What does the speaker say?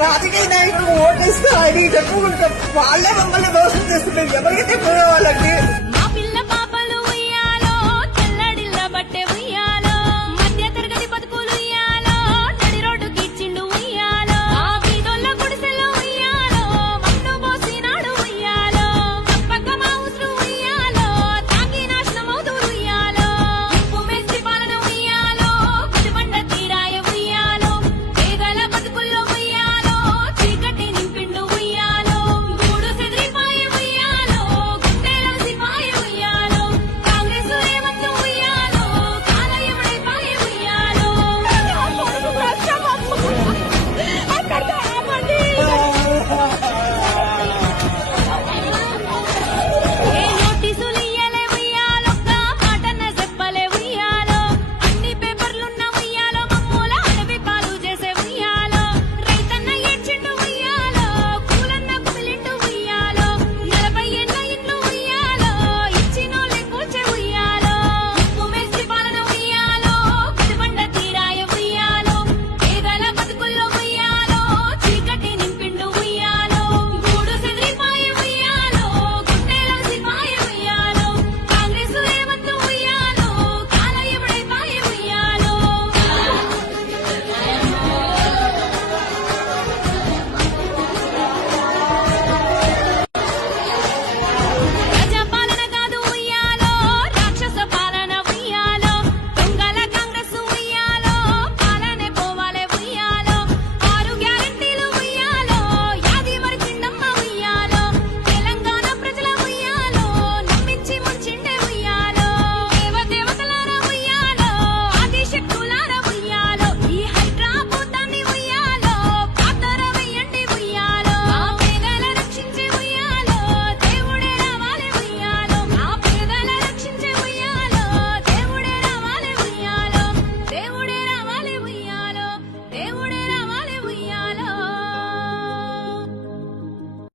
రాజకీయ నాయకులు ఓటేస్తే ఆయన చెప్పకుండా వాళ్ళే మమ్మల్ని మోసం చేస్తున్నారు. ఎవరికైతే పోయేవాళ్ళండి